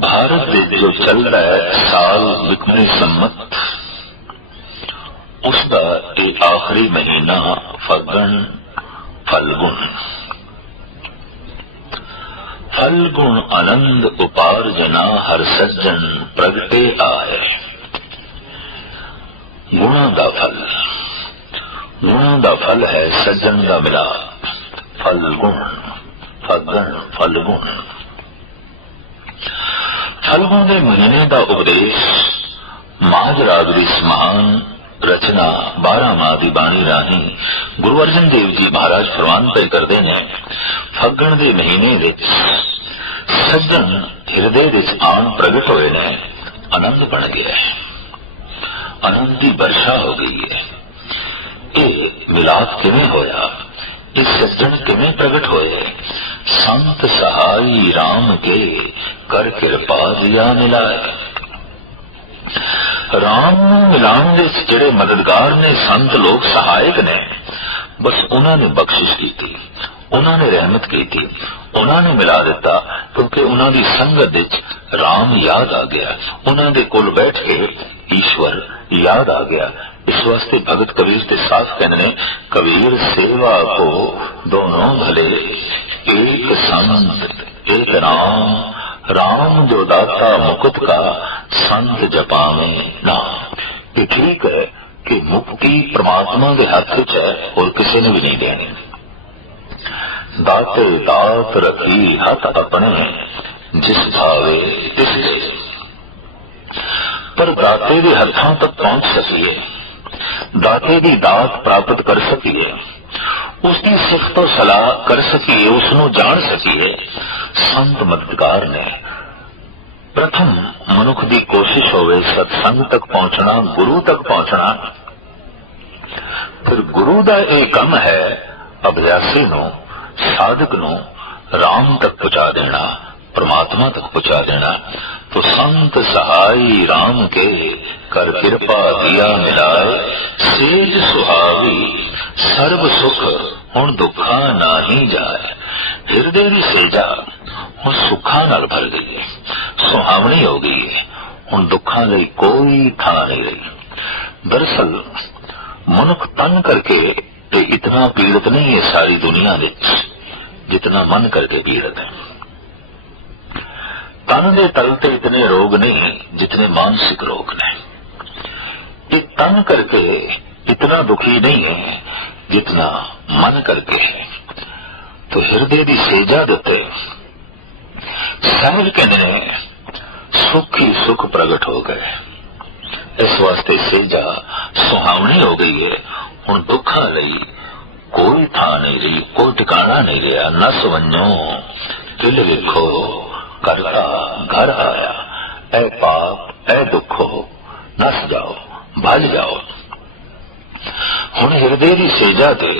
بھارت جو چل رہا ہے، سال وکم سمت، اس کا ایک آخری مہینہ فگن فلگن فلگن آنند اپار جنا، ہر سجن پرگٹے آئے۔ گنا دا فل گنا دا فل ہے، سجن کا ملا۔ فلگن فگن فلگن ਫਲਗੁਣ ਦੇ ਮਹੀਨੇ ਦਾ ਉਪਦੇਸ਼ ਮਾਝ ਦੀ ਇਸ ਰਚਨਾ 12 ਮਾਹ ਦੀ ਬਾਣੀ ਰਾਹੀਂ ਗੁਰੂ ਅਰਜਨ ਦੇਵ ਜੀ ਮਹਾਰਾਜ ਫਰਮਾਨ ਪੇ ਕਰਦੇ ਨੇ ਫੱਗਣ ਦੇ ਮਹੀਨੇ ਵਿੱਚ ਸੱਜਣ ਹਿਰਦੇ ਵਿੱਚ ਆਣ ਪ੍ਰਗਟ ਹੋਏ ਨੇ ਆਨੰਦ ਬਣ ਗਿਆ ਆਨੰਦ ਦੀ ਵਰਸ਼ਾ ਹੋ ਗਈ ਹੈ ਇਹ ਮਿਲਾਪ ਕਿਵੇਂ ਹੋਇਆ ਇਹ ਸੱਜਣ ਕਿਵੇਂ ਪ੍ਰਗਟ ਹੋਏ ਸੰਤ ਸਹਾਈ RAM ਕੇ ਕਰ ਕਿਰਪਾ ਜਿਆ ਮਿਲਾਏ। ਰਾਮ ਨੂੰ ਮਿਲਾਉਣ ਦੇ ਜਿਹੜੇ ਮਦਦਗਾਰ ਨੇ, ਸੰਤ ਲੋਕ ਸਹਾਇਕ ਨੇ। ਬਸ ਉਹਨਾਂ ਨੇ ਬਖਸ਼ਿਸ਼ ਕੀਤੀ, ਉਹਨਾਂ ਨੇ ਰਹਿਮਤ ਕੀਤੀ, ਉਹਨਾਂ ਨੇ ਮਿਲਾ ਦਿੱਤਾ, ਕਿਉਂਕਿ ਉਹਨਾਂ ਦੀ ਸੰਗਤ ਵਿੱਚ ਰਾਮ ਯਾਦ ਆ ਗਿਆ। ਉਹਨਾਂ ਦੇ ਕੋਲ ਬੈਠ ਕੇ ਈਸ਼ਵਰ ਯਾਦ ਆ ਗਿਆ। ਇਸ ਵਾਸਤੇ ਭਗਤ ਕਬੀਰ ਤੇ ਸਾਫ਼ ਕਹਿੰਦੇ ਨੇ ਕਬੀਰ ਸੇਵਾ ਕੋ ਦੋਨੋਂ ਭਲੇ। ਇੱਕ ਸੰਤ ਇੱਕ ਰਾਮ। राम जो दाता मुकुट का संत जपावे नाम ये ठीक है कि मुक्ति परमात्मा के हथ च है और किसी ने भी नहीं देनी दाते दात रखी हथ अपने जिस भावे तिस दे ਪਰ ਦਾਤੇ ਦੇ ਹੱਥਾਂ ਤੱਕ ਪਹੁੰਚ ਸਕੀਏ ਦਾਤੇ ਦੀ ਦਾਤ ਪ੍ਰਾਪਤ ਕਰ ਸਕੀਏ ਉਸ ਦੀ ਸਿਫਤ ਤੋਂ ਸਲਾਹ ਕਰ ਸਕੀਏ ਉਸ ਨੂੰ ਜਾਣ ਸਕੀਏ ਸੰਤ ਮਦਦਗਾਰ ਨੇ ਪ੍ਰਥਮ ਮਨੁੱਖ ਦੀ ਕੋਸ਼ਿਸ਼ ਹੋਵੇ ਸਤਸੰਗ ਤੱਕ ਪਹੁੰਚਣਾ ਗੁਰੂ ਤੱਕ ਪਹੁੰਚਣਾ ਫਿਰ ਗੁਰੂ ਦਾ ਇਹ ਕੰਮ ਹੈ ਅਭਿਆਸੀ ਨੂੰ ਸਾਧਕ ਨੂੰ ਰਾਮ ਤੱਕ ਪਹੁੰਚਾ ਦੇਣਾ परमात्मा तक पहुंचा देना तो संत सहाई राम के कर कृपा दिया मिलाए सेज सुहावी सर्व सुख ਹੁਣ ਦੁੱਖਾਂ ਨਹੀਂ ਜਾਏ ਹਿਰਦੇ ਦੀ ਸੇਜਾ ਸੁੱਖਾਂ ਨਾਲ ਭਰ ਗਈ ਹੈ ਸੁਹਾਵਣੀ ਹੋ ਗਈ। ਹੈ ਹੁਣ ਦੁੱਖਾਂ ਲਈ ਕੋਈ ਥਾਂ ਨਹੀਂ ਰਹੀ। ਦਰਸਲ ਮਨੁੱਖ ਤਨ ਕਰਕੇ ਤੇ ਇਤਨਾ ਪੀੜਤ ਨਹੀਂ ਹੈ ਸਾਰੀ ਦੁਨੀਆ ਵਿੱਚ, ਜਿਤਨਾ ਮਨ ਕਰਕੇ ਪੀੜਤ ਹੈ। ਤਨ ਦੇ ਤਲ ਤੇ ਇਤਨੇ ਰੋਗ ਨਹੀਂ, ਜਿਤਨੇ ਮਾਨਸਿਕ ਰੋਗ ਨੇ। ਇਹ ਤਨ ਕਰਕੇ ਇਤਨਾ ਦੁਖੀ ਨਹੀਂ ਹੈ, ਜਿਤਨਾ ਮਨ ਕਰਕੇ ਹੈ। ਤੋ ਹਿਰਦੇ ਦੀ ਸੇਜਾ ਦਿੱਤੇ ਸਾਹਿਬ ਕਹਿੰਦੇ ਨੇ ਸੁਖ ਹੀ ਸੁਖ ਪ੍ਰਗਟ ਹੋ ਗਏ ਇਸ ਵਾਸਤੇ ਸੇਜਾ ਸੁਹਾਵਣੀ ਹੋ ਗਈ ਹੈ ਹੁਣ ਦੁੱਖਾਂ ਲਈ ਕੋਈ ਥਾਂ ਨਹੀਂ ਰਹੀ ਕੋਈ ਟਿਕਾਣਾ ਨਹੀਂ ਰਿਹਾ ਨਸ ਵੰਨੋ ਦਿਲ ਵੇਖੋ ਕਰਤਾ ਘਰ ਆਇਆ ਐ ਪਾਪ ਐ ਦੁੱਖੋ ਨਸ ਜਾਓ ਭਜ ਜਾਓ ਹੁਣ ਹਿਰਦੇ ਦੀ ਸੇਜਾ ਤੇ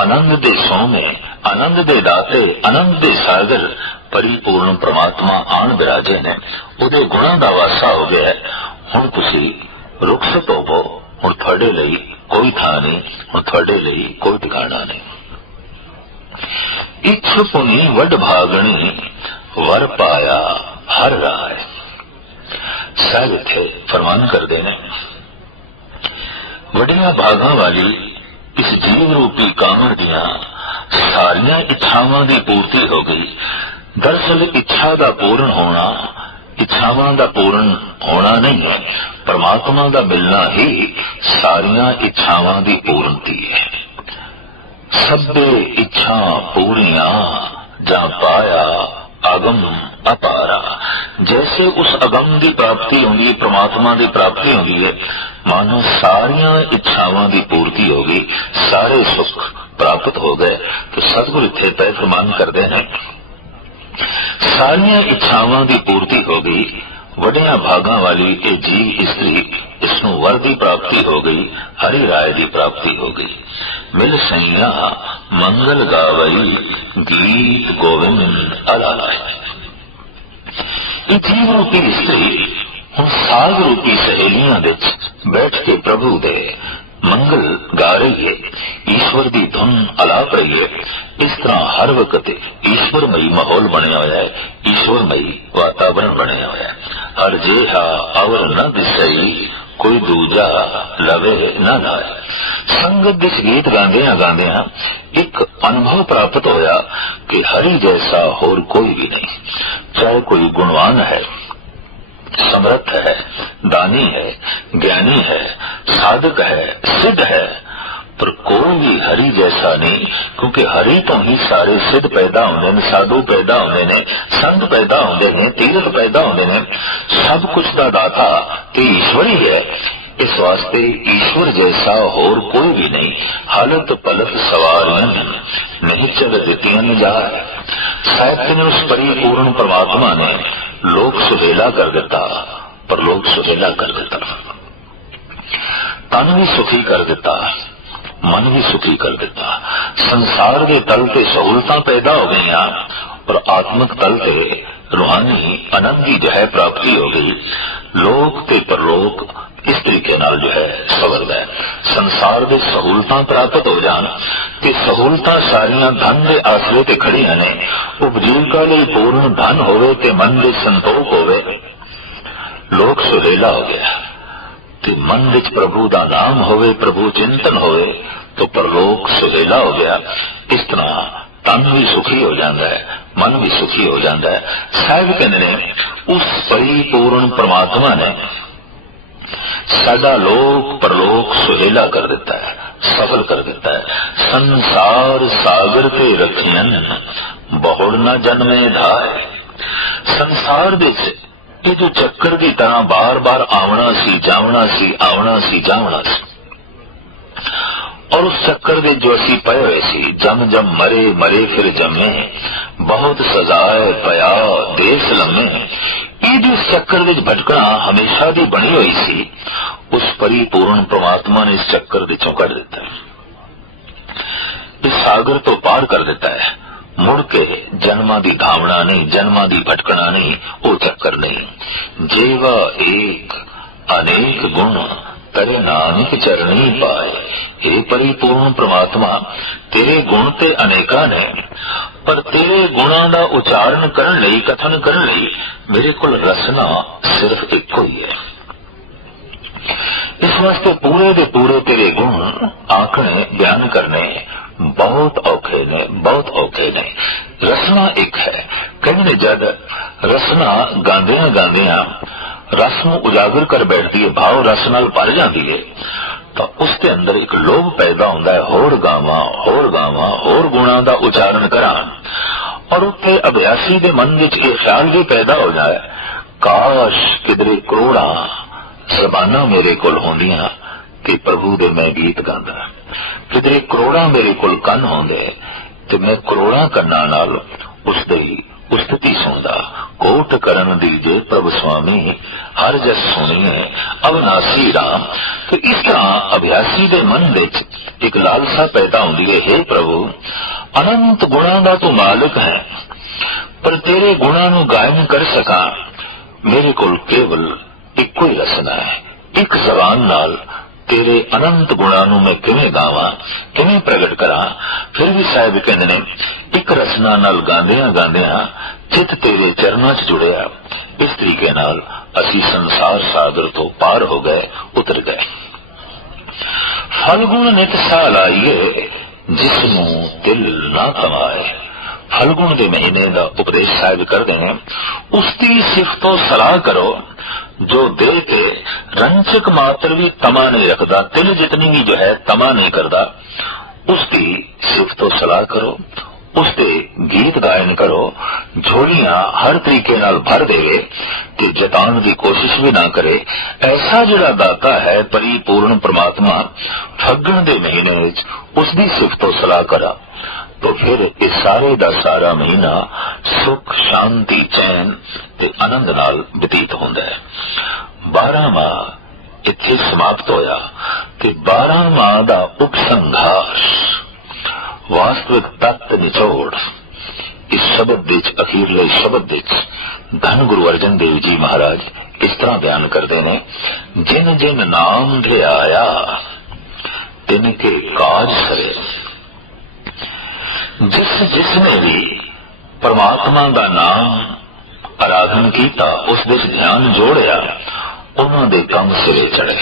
ਆਨੰਦ ਦੇ ਸੋਮੇ ਆਨੰਦ ਦੇ ਦਾਤੇ ਆਨੰਦ ਦੇ ਸਾਗਰ ਪਰਿਪੂਰਨ ਪ੍ਰਮਾਤਮਾ ਆਣ ਬਿਰਾਜੇ ਨੇ ਉਹਦੇ ਗੁਣਾਂ ਦਾ ਵਾਸਾ ਹੋ ਗਿਆ ਹੁਣ ਤੁਸੀਂ ਰੁਖਸਤ ਹੋਵੋ ਹੁਣ ਤੁਹਾਡੇ ਲਈ ਕੋਈ ਥਾਂ ਨਹੀਂ ਹੁਣ ਤੁਹਾਡੇ ਲਈ ਕੋਈ ਟਿਕਾਣਾ ਨਹੀਂ ਇੱਛ ਪੁਨੀ ਵੱਡ ਭਾਗਣੀ ਵਰ ਪਾਇਆ ਹਰ ਰਾਏ ਸਾਹਿਬ ਇੱਥੇ ਫਰਮਾਨ ਕਰਦੇ ਨੇ ਵੱਡੀਆਂ ਭਾਗਾਂ ਵਾਲੀ ਇਸ ਜੀਵ ਰੂਪੀ ਕਾਮਰ ਦੀਆਂ ਸਾਰੀਆਂ ਇੱਛਾਵਾਂ ਦੀ ਪੂਰਤੀ ਹੋ ਗਈ ਦਰਸਲ ਇੱਛਾ ਦਾ ਪੂਰਨ ਹੋਣਾ, ਇੱਛਾਵਾਂ ਦਾ ਪੂਰਨ ਹੋਣਾ ਨਹੀਂ ਹੈ। ਪਰਮਾਤਮਾ ਦਾ ਮਿਲਣਾ ਹੀ ਸਾਰੀਆਂ ਇੱਛਾਵਾਂ ਦੀ ਪੂਰਨਤੀ ਹੈ। ਸਭੇ ਇੱਛਾ ਪੂਰੀਆਂ ਜਾਂ ਪਾਇਆ ਅਗਮ ਅਪਾਰਾ। ਜੈਸੇ ਉਸ ਅਗਮ ਦੀ ਪ੍ਰਾਪਤੀ ਹੁੰਦੀ ਹੈ, ਪ੍ਰਮਾਤਮਾ ਦੀ ਪ੍ਰਾਪਤੀ ਹੁੰਦੀ ਹੈ, ਮਾਨੋ ਸਾਰੀਆਂ ਇੱਛਾਵਾਂ ਦੀ ਪੂਰਤੀ ਹੋ ਗਈ, ਸਾਰੇ ਸੁੱਖ ਪ੍ਰਾਪਤ ਹੋ ਗਏ। ਤੇ ਸਤਿਗੁਰ ਇੱਥੇ ਪੈ ਫਰਮਾਨ ਕਰਦੇ ਨੇ ਸਾਰੀਆਂ ਇੱਛਾਵਾਂ ਦੀ ਪੂਰਤੀ ਹੋ ਗਈ। ਵੱਡਿਆਂ ਭਾਗਾਂ ਵਾਲੀ ਇਹ ਜੀਵ ਇਸਤਰੀ ਇਸ ਨੂੰ ਵਰ ਦੀ ਪ੍ਰਾਪਤੀ ਹੋ ਗਈ, ਹਰੀ ਰਾਏ ਦੀ ਪ੍ਰਾਪਤੀ ਹੋ ਗਈ। ਮਿਲ ਸਈਆ, ਮੰਗਲ ਗਾਵਈ, ਗੀਤ ਗੋਵਿੰਦ ਅਲਾਲਾ ਇਹ ਜੀਵ ਰੂਪੀ ਇਸਤਰੀ ਹੁਣ ਸਾਗ ਰੂਪੀ ਸਹੇਲੀਆਂ ਵਿੱਚ ਬੈਠ ਕੇ ਪ੍ਰਭੂ ਦੇ ਮੰਗਲ ਗਾ ਰਹੀ ਹੈ ਈਸ਼ਵਰ ਦੀ ਧੁਨ ਅਲਾਪ ਰਹੀ ਹੈ ਇਸ ਤਰ੍ਹਾਂ ਹਰ ਵਕਤ ਈਸ਼ਵਰਮਈ ਮਾਹੌਲ ਬਣਿਆ ਹੋਇਆ ਹੈ ਈਸ਼ਵਰਮਈ ਵਾਤਾਵਰਣ ਬਣਿਆ ਹੋਇਆ ਜਿਹਾ ਅਵਰ ਨਾ ਦਿਸਈ ਕੋਈ ਦੂਜਾ ਲਵੇ ਨਾ ਲਾਏ ਸੰਗਤ ਦੇ ਗੀਤ ਗਾਉਂਦੇ ਗਾਉਂਦਿਆਂ ਇੱਕ ਅਨੁਭਵ ਪ੍ਰਾਪਤ ਹੋਇਆ ਕਿ ਹਰੀ ਜੈਸਾ ਹੋਰ ਕੋਈ ਵੀ ਨਹੀਂ ਚਾਹੇ ਕੋਈ ਗੁਣਵਾਨ ਹੈ ਸਮਰੱਥ ਹੈ ਦਾਨੀ ਹੈ ਗਿਆਨੀ ਹੈ ਸਾਧਕ ਹੈ ਸਿੱਧ ਹੈ ਪਰ ਕੋਈ ਵੀ ਹਰੀ ਜੈਸਾ ਨਹੀਂ ਕਿਉਂਕਿ ਹਰੀ ਤੋਂ ਹੀ ਸਾਰੇ ਸਿੱਧ ਪੈਦਾ ਹੁੰਦੇ ਨੇ ਸਾਧੂ ਪੈਦਾ ਹੁੰਦੇ ਨੇ ਸੰਤ ਪੈਦਾ ਹੁੰਦੇ ਨੇ ਤੀਰਥ ਪੈਦਾ ਹੁੰਦੇ ਨੇ ਸਭ ਕੁਝ ਦਾ ਦਾਤਾ ਤੇ ਈਸ਼ਵਰ ਹੀ ਹੈ ਇਸ ਵਾਸਤੇ ਈਸ਼ਵਰ ਜੈਸਾ ਹੋਰ ਕੋਈ ਵੀ ਨਹੀਂ ਹਾਲਤ ਪਲਤ ਸਵਾਰੀਆਂ ਨਹੀਂ ਚੱਲ ਦਿੱਤੀਆਂ ਨੇ ਜਾ ਸਾਹਿਬ ਨੇ ਉਸ ਪਰਿਪੂਰਨ ਪਰਮਾਤਮਾ ਨੇ ਲੋਕ ਸੁਹੇਲਾ ਕਰ ਦਿੱਤਾ, ਪਰ ਲੋਕ ਸੁਹੇਲਾ ਕਰ ਦਿੱਤਾ। ਤਨ ਵੀ ਸੁਖੀ ਕਰ ਦਿੱਤਾ, ਮਨ ਵੀ ਸੁਖੀ ਕਰ ਦਿੱਤਾ। ਸੰਸਾਰ ਦੇ ਤਲ ਤੇ ਸਹੂਲਤਾਂ ਪੈਦਾ ਹੋ ਗਈਆਂ ਔਰ ਆਤਮਿਕ ਤਲ ਤੇ ਰੂਹਾਨੀ ਆਨੰਦ ਦੀ ਜੋ ਪ੍ਰਾਪਤੀ ਹੋ ਗਈ। ਲੋਕ ਤੇ ਪਰਲੋਕ ਇਸ ਤਰੀਕੇ ਨਾਲ ਜੋ ਹੈ ਸਵਰਦਾ ਹੈ। ਸੰਸਾਰ ਦੇ ਸਹੂਲਤਾਂ ਪ੍ਰਾਪਤ ਹੋ ਜਾਣ ਤੇ ਸਹੂਲਤਾਂ ਸਾਰੀਆਂ ਧਨ ਦੇ ਆਸਰੇ ਤੇ ਖੜੀਆਂ ਨੇ। ਉਪਜੀਵਕਾ ਲਈ ਪੂਰਨ ਧਨ ਹੋਵੇ ਤੇ ਮਨ ਦੇ ਸੰਤੋਖ ਹੋਵੇ। ਲੋਕ ਸੁਹੇਲਾ ਹੋ ਗਿਆ। ਤੇ ਮਨ ਵਿੱਚ ਪ੍ਰਭੂ ਦਾ ਨਾਮ ਹੋਵੇ, ਪ੍ਰਭੂ ਚਿੰਤਨ ਹੋਵੇ, ਤਾਂ ਪਰਲੋਕ ਸੁਹੇਲਾ ਹੋ ਗਿਆ। ਇਸ ਤਰ੍ਹਾਂ ਤਨ ਵੀ ਸੁਖੀ ਹੋ ਜਾਂਦਾ ਹੈ, ਮਨ ਵੀ ਸੁਖੀ ਹੋ ਜਾਂਦਾ ਹੈ। ਸਾਹਿਬ ਕਹਿੰਦੇ ਨੇ, ਉਸ ਪਰਿਪੂਰਨ ਪ੍ਰਮਾਤਮਾ ਨੇ ਸਾਡਾ ਲੋਕ ਪਰਲੋਕ ਸੁਹੇਲਾ ਕਰ ਦਿੱਤਾ ਹੈ, ਸਫਲ ਕਰ ਦਿੱਤਾ ਹੈ। ਸੰਸਾਰ ਸਾਗਰ ਤੇ ਰੱਖੀਆਂ ਬਹੁੜ ਨਾ ਜਨਮੇ ਧਾਏ। ਸੰਸਾਰ ਵਿੱਚ ਇਹ ਜੋ ਚੱਕਰ ਦੀ ਤਰ੍ਹਾਂ ਬਾਰ-ਬਾਰ ਆਉਣਾ ਸੀ, ਜਾਵਣਾ ਸੀ ਆਉਣਾ ਸੀ, ਜਾਵਣਾ ਸੀ। ਔਰ ਉਸ ਚੱਕਰ ਦੇ ਜੋ ਅਸੀਂ ਪਏ ਹੋਏ ਸੀ, ਜਮ ਜਮ ਮਰੇ ਮਰੇ ਫਿਰ ਜਮੇ। ਬਹੁਤ ਸਜ਼ਾਏ ਪਿਆ, ਦੇਸ ਲੰਮੇ। ਇਹ ਜੋ ਚੱਕਰ ਵਿੱਚ ਭਟਕਣਾ ਹਮੇਸ਼ਾ ਦੀ ਬਣੀ ਹੋਈ ਸੀ। ਉਸ ਪਰਿਪੂਰਨ ਪ੍ਰਮਾਤਮਾ ਨੇ ਇਸ ਚੱਕਰ ਦੇ ਕੱਢ ਦਿੱਤਾ। ਇਸ ਸਾਗਰ ਤੋਂ ਪਾਰ ਕਰ ਦਿੱਤਾ ਹੈ। ਮੁੜ ਕੇ ਜਨਮਾਂ ਦੀ ਧਾਵਣਾ ਨਹੀਂ, ਜਨਮਾਂ ਦੀ ਭਟਕਣਾ ਨਹੀਂ, ਉਹ ਚੱਕਰ ਨਹੀਂ। ਜੀਵਾ ਏਕ ਅਨੇਕ ਗੁਣ ਤੇਰੇ ਨਾਨਕ ਚਰਣੀ ਪਾਏ। हे ਪਰਿਪੂਰਨ ਪ੍ਰਮਾਤਮਾ, ਤੇਰੇ ਗੁਣ ਤੇ ਅਨੇਕਾਂ ਨੇ। ਪਰ ਤੇਰੇ ਗੁਣਾਂ ਦਾ ਉਚਾਰਨ ਕਰਨ ਲਈ, ਕਥਨ ਕਰਨ ਲਈ ਮੇਰੇ ਕੋਲ ਰਸਨਾ ਸਿਰਫ ਇੱਕੋ ਹੀ ਹੈ। ਇਸ ਵਾਸਤੇ ਪੂਰੇ ਦੇ ਪੂਰੇ ਤੇਰੇ ਗੁਣ ਆਖਣੇ ਬਿਆਨ ਕਰਨੇ ਬਹੁਤ ਔਖੇ ਨੇ, ਬਹੁਤ ਔਖੇ ਨੇ। ਰਸਨਾ ਇੱਕ ਹੈ। ਕਹਿੰਦੇ ਜਦ ਰਸਨਾ ਗਾਉਂਦਿਆਂ ਗਾਉਂਦਿਆਂ ਰਸ ਨੂੰ ਉਜਾਗਰ ਕਰ ਬੈਠਦੀ ਹੈ, ਭਾਵ ਰਸ ਨਾਲ ਭਰ ਜਾਂਦੀ ਹੈ, ਤਾਂ ਉਸ ਦੇ ਅੰਦਰ ਇੱਕ ਲੋਭ ਪੈਦਾ ਹੁੰਦਾ ਹੈ, ਹੋਰ ਗਾਵਾਂ ਹੋਰ ਗਾਵਾਂ, ਹੋਰ ਗੁਣਾਂ ਦਾ ਉਚਾਰਨ ਕਰਾਂ। ਔਰ ਉੱਥੇ ਅਭਿਆਸੀ ਦੇ ਮਨ ਵਿੱਚ ਇਹ ਖਿਆਲ ਵੀ ਪੈਦਾ ਹੋ ਜਾਏ ਕਾਸ਼ ਕਿਦਰੇ ਕਰੋੜਾਂ ਜ਼ਬਾਨਾਂ ਮੇਰੇ ਕੋਲ ਹੁੰਦੀਆਂ ਕਿ ਪ੍ਰਭੂ ਦੇ ਮੈਂ ਗੀਤ ਗਾਉਂਦਾ ਕਿਤੇ ਕਰੋੜਾਂ ਮੇਰੇ ਕੋਲ ਕੰਨ ਹੁੰਦੇ ਤੇ ਮੈਂ ਕਰੋੜਾਂ ਕੰਨਾਂ ਨਾਲ ਉਸ ਦੀ ਉਸਤਤੀ ਸੁਣਦਾ, ਕੋਟ ਕਰਨ ਦੀ ਪ੍ਰਭ ਸੁਆਮੀ, ਹਰ ਜਸ ਸੁਣੀਏ, ਅਵਨਾਸੀ ਰਾਮ। ਤੇ ਇਸ ਤਰ੍ਹਾਂ ਅਭਿਆਸੀ ਦੇ ਮਨ ਵਿੱਚ ਇੱਕ ਲਾਲਸਾ ਪੈਦਾ ਹੁੰਦੀ ਹੈ हे ਪ੍ਰਭੂ, ਅਨੰਤ ਗੁਣਾਂ ਦਾ ਤੂੰ ਮਾਲਕ ਹੈ, ਪਰ ਤੇਰੇ ਗੁਣਾਂ ਨੂੰ ਗਾਇਨ ਕਰ ਸਕਾਂ। ਮੇਰੇ ਕੋਲ ਕੇਵਲ ਇੱਕੋ ਹੀ ਰਸਨਾ ਹੈ, ਇੱਕ ਜ਼ਬਾਨ ਨਾਲ ਤੇਰੇ ਅਨੰਤ ਗੁਣਾਂ ਨੂੰ ਮੈਂ ਕਿਵੇਂ ਗਾਵਾਂ, ਕਿਵੇਂ ਪ੍ਰਗਟ ਕਰਾਂ, ਫਿਰ ਵੀ ਸਾਹਿਬ ਕਹਿੰਦੇ ਨੇ, ਇੱਕ ਰਸਨਾ ਨਾਲ ਗਾਉਂਦਿਆਂ ਗਾਉਂਦਿਆਂ ਚਿੱਤ ਤੇਰੇ ਚਰਨਾਂ 'ਚ ਜੁੜਿਆ। ਇਸ ਤਰੀਕੇ ਨਾਲ ਅਸੀਂ ਸੰਸਾਰ ਸਾਗਰ ਤੋਂ ਪਾਰ ਹੋ ਗਏ, ਉਤਰ ਗਏ। ਫਲਗੁਣ ਨਿਤ ਸਾਲ ਆਈਏ ਜਿਸ ਨੂੰ ਦਿਲ ਨਾ ਕਮਾਏ ਫਲਗੁਣ ਦੇ ਮਹੀਨੇ ਦਾ ਉਪਦੇਸ਼ ਸਾਹਿਬ ਕਰਦੇ ਨੇ, ਉਸ ਦੀ ਤੋਂ ਸਲਾਹ ਕਰੋ ਜੋ ਦਿਲ ਤੇ ਰੰਚਕ ਮਾਤਰ ਵੀ ਤਮਾ ਨਹੀਂ ਰੱਖਦਾ ਦਿਲ ਜਿਤਨੀ ਵੀ ਜੋ ਹੈ ਤਮਾ ਨਹੀਂ ਕਰਦਾ, ਉਸ ਦੀ ਸਿਫਤੋ ਸਲਾਹ ਕਰੋ, ਉਸ ਦੇ ਗੀਤ ਗਾਇਨ ਕਰੋ, ਝੋਲੀਆਂ ਹਰ ਤਰੀਕੇ ਨਾਲ ਭਰ ਦੇਵੇ ਤੇ ਜਤਾਉਣ ਦੀ ਕੋਸ਼ਿਸ਼ ਵੀ ਨਾ ਕਰੇ। ਐਸਾ ਜਿਹੜਾ ਦਾਤਾ ਹੈ, ਪਰਿਪੂਰਨ ਪ੍ਰਮਾਤਮਾ, ਫੱਗਣ ਦੇ ਮਹੀਨੇ ਵਿੱਚ ਉਸ ਦੀ ਸਿਫਤੋ ਸਲਾਹ ਕਰਾ। ਤੇ ਫਿਰ ਇਹ ਸਾਰੇ ਦਾ ਸਾਰਾ ਮਹੀਨਾ ਸੁਖ ਸ਼ਾਂਤੀ ਚੈਨ ਤੇ ਆਨੰਦ ਨਾਲ ਬਤੀਤ ਹੁੰਦਾ ਹੈ 12ਵਾਂ ਇੱਥੇ ਸਮਾਪਤ ਹੋਇਆ ਕਿ 12ਵਾਂ ਦਾ ਉਪਸੰਘਾਰ ਵਾਸਤਵਿਕ ਤੱਤ ਨਿਚੋੜ ਇਸ ਸ਼ਬਦ ਵਿੱਚ ਅਖੀਰਲੇ ਸ਼ਬਦ ਵਿੱਚ ਧੰਨ ਗੁਰੂ ਅਰਜਨ ਦੇਵ ਜੀ ਮਹਾਰਾਜ ਇਸ ਤਰ੍ਹਾਂ ਬਿਆਨ ਕਰਦੇ ਨੇ ਜਿਨ ਜਿਨ ਨਾਮ ਧਿਆਇਆ ਤਿਨ ਕੇ ਕਾਜ ਸਰੇ ਜਿਸ ਜਿਸ ਨੇ ਵੀ ਪਰਮਾਤਮਾ ਦਾ ਨਾਮ ਆਰਾਧਨ ਕੀਤਾ, ਉਸ ਵਿੱਚ ਧਿਆਨ ਜੋੜਿਆ, ਉਹਨਾਂ ਦੇ ਕੰਮ ਸਿਰੇ ਚੜੇ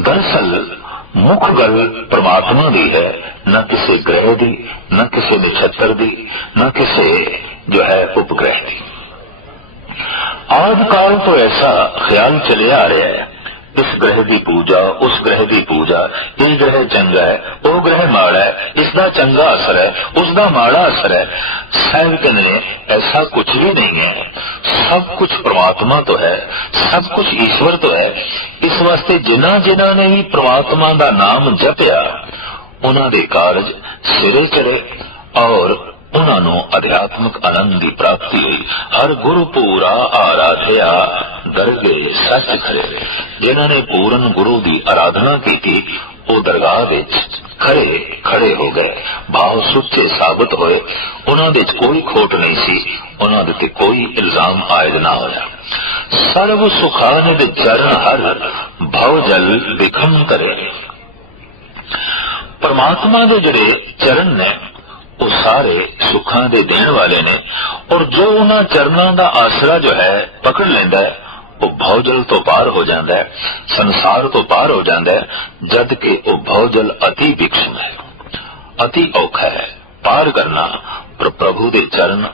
ਦਰਸਲ ਮੁੱਖ ਗੱਲ ਪ੍ਰਮਾਤਮਾ ਦੀ ਹੈ, ਨਾ ਕਿਸੇ ਗ੍ਰਹਿ ਦੀ, ਨਾ ਕਿਸੇ ਨਛੱਤਰ ਦੀ, ਨਾ ਕਿਸੇ ਜੋ ਹੈ ਉਪਗ੍ਰਹਿ ਦੀ। ਆਦ ਕਾਲ ਤੋਂ ਐਸਾ ਖਿਆਲ ਚੱਲਿਆ ਆ ਰਿਹਾ ਹੈ ਇਸ ਗ੍ਰਹਿ ਦੀ ਪੂਜਾ, ਉਸ ਗ੍ਰਹਿ ਦੀ ਪੂਜਾ। ਇਹ ਗ੍ਰਹਿ ਚੰਗਾ ਹੈ, ਉਹ ਗ੍ਰਹਿ ਮਾੜਾ ਹੈ, ਇਸ ਦਾ ਚੰਗਾ ਅਸਰ ਹੈ, ਉਸ ਦਾ ਮਾੜਾ ਅਸਰ ਹੈ। ਸਾਹਿਬ ਕਹਿੰਦੇ ਨੇ ਐਸਾ ਕੁਝ ਵੀ ਨਹੀਂ ਹੈ। ਸਭ ਕੁਝ ਪ੍ਰਮਾਤਮਾ ਤੋਂ ਹੈ, ਸਭ ਕੁਝ ਈਸ਼ਵਰ ਤੋਂ ਹੈ। ਇਸ ਵਾਸਤੇ ਜਿਨ੍ਹਾਂ ਜਿਨ੍ਹਾਂ ਨੇ ਵੀ ਪ੍ਰਮਾਤਮਾ ਦਾ ਨਾਮ ਜਪਿਆ, ਉਹਨਾਂ ਦੇ ਕਾਰਜ ਸਿਰੇ ਚੜੇ ਔਰ ਉਹਨਾਂ ਨੂੰ ਅਧਿਆਤਮਿਕ ਆਨੰਦ ਦੀ ਪ੍ਰਾਪਤੀ ਹੋਈ ਹਰ ਗੁਰੂ ਪੂਰਾ ਆਰਾਧਿਆ ਦਰਗੇ ਸੱਚ ਖਰੇ ਜਿਨ੍ਹਾਂ ਨੇ ਪੂਰਨ ਗੁਰੂ ਦੀ ਆਰਾਧਨਾ ਕੀਤੀ ਉਹ ਦਰਗਾਹ ਵਿੱਚ ਖੜੇ ਖੜੇ ਹੋ ਗਏ ਭਾਵ ਸੁੱਚੇ ਸਾਬਤ ਹੋਏ ਉਹਨਾਂ ਵਿੱਚ ਕੋਈ ਖੋਟ ਨਹੀਂ ਸੀ ਉਹਨਾਂ ਦੇ ਤੇ ਕੋਈ ਇਲਜ਼ਾਮ ਆਇਦ ਨਾ ਹੋਇਆ ਸਰਵ ਸੁਖਾਨ ਦੇ ਚਰਨ ਹਰ ਭਵ ਜਲ ਵਿਖਮ ਕਰੇ ਪਰਮਾਤਮਾ ਦੇ ਜਿਹੜੇ ਚਰਨ ਨੇ ਉਹ ਸਾਰੇ ਸੁੱਖਾਂ ਦੇ ਦੇਣ ਵਾਲੇ ਨੇ ਔਰ ਜੋ ਉਹਨਾਂ ਚਰਨਾਂ ਦਾ ਆਸਰਾ ਜੋ ਹੈ ਪਕੜ ਲੈਂਦਾ ਹੈ, ਉਹ ਭੌਜਲ ਤੋਂ ਪਾਰ ਹੋ ਜਾਂਦਾ ਹੈ, ਸੰਸਾਰ ਤੋਂ ਪਾਰ ਹੋ ਜਾਂਦਾ ਹੈ, ਜਦ ਕਿ ਉਹ ਭੌਜਲ ਅਤੀ ਵਿਕਸ਼ਮ ਹੈ। ਅਤੀ ਔਖਾ ਹੈ, ਪਾਰ ਕਰਨਾ, ਪਰ ਪ੍ਰਭੂ ਦੇ ਚਰਨ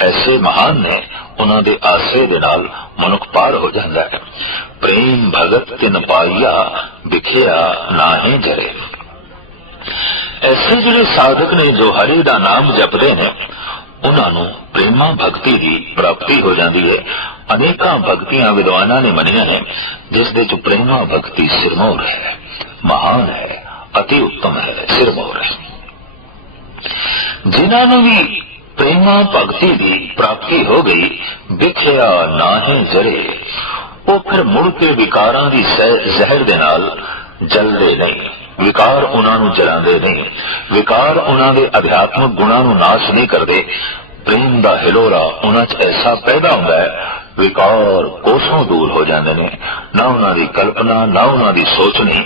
ਐਸੇ ਮਹਾਨ ਨੇ, ਉਹਨਾਂ ਦੇ ਆਸਰੇ ਦੇ ਨਾਲ ਮਨੁੱਖ ਪਾਰ ਹੋ ਜਾਂਦਾ ਹੈ। ਪ੍ਰੇਮ ਭਗਤ ਤਿਨ ਪਾਈਆ, ਵਿਖਿਆ ਨਾਹੀਂ ਜਰੇ। ਐਸੇ ਜਿਹੜੇ ਸਾਧਕ ਨੇ ਜੋ ਹਰੀ ਦਾ ਨਾਮ ਜਪਦੇ ਨੇ, ਉਹਨਾਂ ਨੂੰ ਪ੍ਰੇਮਾ ਭਗਤੀ ਦੀ ਪ੍ਰਾਪਤੀ ਹੋ ਜਾਂਦੀ ਹੈ। ਅਨੇਕਾਂ ਭਗਤੀਆਂ ਵਿਦਵਾਨਾਂ ਨੇ ਮੰਨੀਆਂ ਨੇ ਜਿਸ ਦੇ ਚ ਪ੍ਰੇਮਾ ਭਗਤੀ ਸਿਰਮੌਰ ਹੈ, ਮਹਾਨ ਹੈ, ਅਤੀ ਉੱਤਮ ਹੈ, ਸਿਰਮੌਰ ਹੈ। ਜਿਨ੍ਹਾਂ ਨੂੰ ਵੀ ਪ੍ਰੇਮਾ ਭਗਤੀ ਦੀ ਪ੍ਰਾਪਤੀ ਹੋ ਗਈ ਵਿਖਿਆ ਨਾਹੀਂ ਜਰੇ, ਉਹ ਫਿਰ ਮੁੜ ਕੇ ਵਿਕਾਰਾਂ ਦੀ ਜ਼ਹਿਰ ਦੇ ਨਾਲ ਜਲਦੇ ਨਹੀਂ। ਵਿਕਾਰ ਉਹਨਾਂ ਨੂੰ ਜਲਾਉਂਦੇ ਨਹੀਂ। ਵਿਕਾਰ ਉਹਨਾਂ ਦੇ ਅਧਿਆਤਮਿਕ ਗੁਣਾਂ ਨੂੰ ਨਾਸ਼ ਨਹੀਂ ਕਰਦੇ। ਪ੍ਰੇਮ ਦਾ ਹਿਲੋਰਾ ਉਹਨਾਂ 'ਚ ਐਸਾ ਪੈਦਾ ਹੁੰਦਾ ਹੈ, ਵਿਕਾਰ ਕੋਸੋਂ ਦੂਰ ਹੋ ਜਾਂਦੇ ਨੇ। ਨਾ ਉਹਨਾਂ ਦੀ ਕਲਪਨਾ, ਨਾ ਉਹਨਾਂ ਦੀ ਸੋਚਣੀ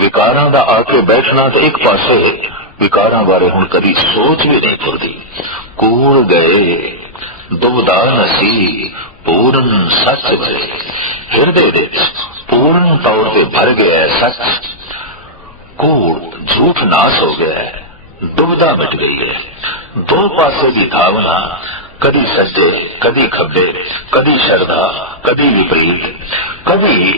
ਵਿਕਾਰਾਂ ਦਾ ਆ ਕੇ ਬੈਠਣਾ ਤੇ ਇੱਕ ਪਾਸੇ ਵਿਕਾਰਾਂ ਬਾਰੇ ਹੁਣ ਕਦੀ ਸੋਚ ਵੀ ਨਹੀਂ ਫੁਰਦੀ ਕੂੜ ਗਏ ਦੁਬਦਾ ਨਸੀ ਪੂਰਨ ਸੱਚ ਭਰੇ ਹਿਰਦੇ ਦੇ ਪੂਰਨ ਤੌਰ ਤੇ ਭਰ ਗਿਆ ਹੈ ਸੱਚ। ਕੂੜ ਝੂਠ ਨਾਸ ਹੋ ਗਿਆ ਹੈ ਦੁਬਦਾ ਮਿਟ ਗਈ ਹੈ ਦੋ ਪਾਸੇ ਦੀ ਭਾਵਨਾ, ਕਦੀ ਸੱਜੇ ਕਦੀ ਖੱਬੇ, ਕਦੀ ਸ਼ਰਧਾ, ਕਦੀ ਵਿਪਰੀਤ। ਕਦੀ